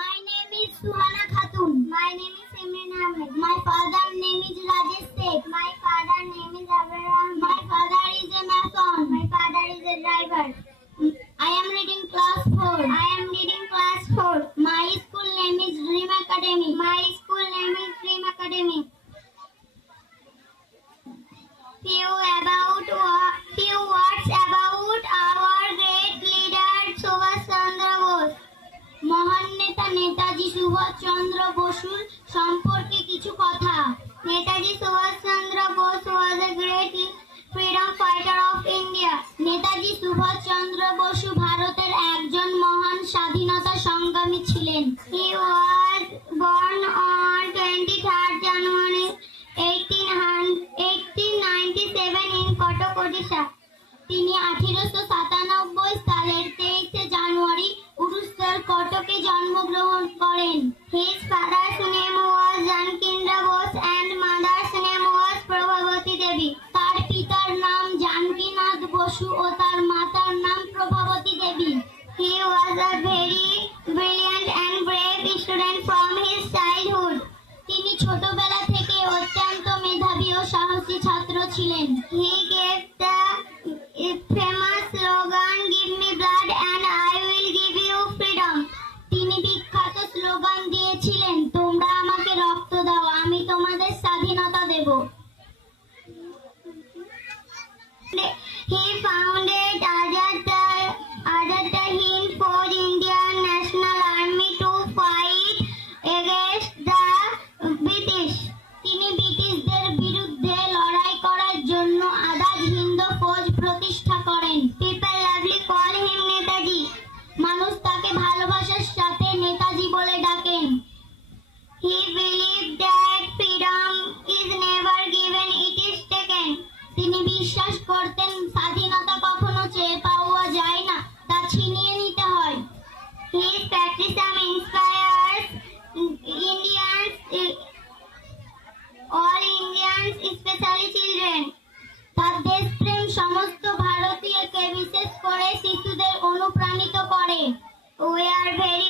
My name is Suhana Khatun. My name is Imran Ahmed. My father name is Rajesh Seth. My father name is Abraham. My father is a mason. My father is a driver. I am reading class 4. I am reading class 4. My school name is Dream Academy. My school name is Dream Academy. Few words about our great leader Subhash Chandra Bose. মহান নেতা নেতাজি সুভাষ চন্দ্র বসুর সম্পর্কে কিছু কথা। নেতাজি সুভাষ চন্দ্র Bose was a great freedom fighter of India. Netaji সুভাষ চন্দ্র বসু ভারতের একজন মহান স্বাধীনতা সংগ্রামী ছিলেন। He was born on 23rd January 1897 in Cuttack, Odisha. তিনি 1897 সালের 23 জানুয়ারি উড়িষ্যার কটকে জন্মগ্রহণ করেন। His father's name was Jankindra Bose and mother's name was Prabhavati Devi. তার পিতার নাম জানকীনাথ বসু ও তার মাতার নাম প্রভাবতী দেবী। He was a very brilliant and brave student from his childhood. তিনি ছোটবেলা থেকে অত্যন্ত মেধাবী ও সাহসী ছাত্র ছিলেন। He gave the famous slogan, "Give me blood and I will give you freedom." তিনি বিখ্যাত স্লোগান দিয়েছিলেন, তোমরা আমাকে রক্ত দাও, আমি তোমাদের স্বাধীনতা দেব। He founded Azad Hind Fauj, Indian National Army, to fight against the British. তিনি ব্রিটিশদের বিরুদ্ধে লড়াই করার জন্য আজাদ হিন্দ ফৌজ প্রতিষ্ঠা করেন। People lovely call him Netaji. মানুষ তাকে ভালোবাসার সাথে নেতাজি বলে ডাকেন। He believed that freedom is never given, it is taken. তিনি বিশ্বাস করতেন স্বাধীনতা কখনো চেয়ে পাওয়া যায় না, তা ছিনিয়ে নিতে হয়। His patriotism inspires all Indians, especially children. তার দেশপ্রেম সমস্ত ভারতীয়কে বিশেষ করে শিশুদের অনুপ্রাণিত করে। We are very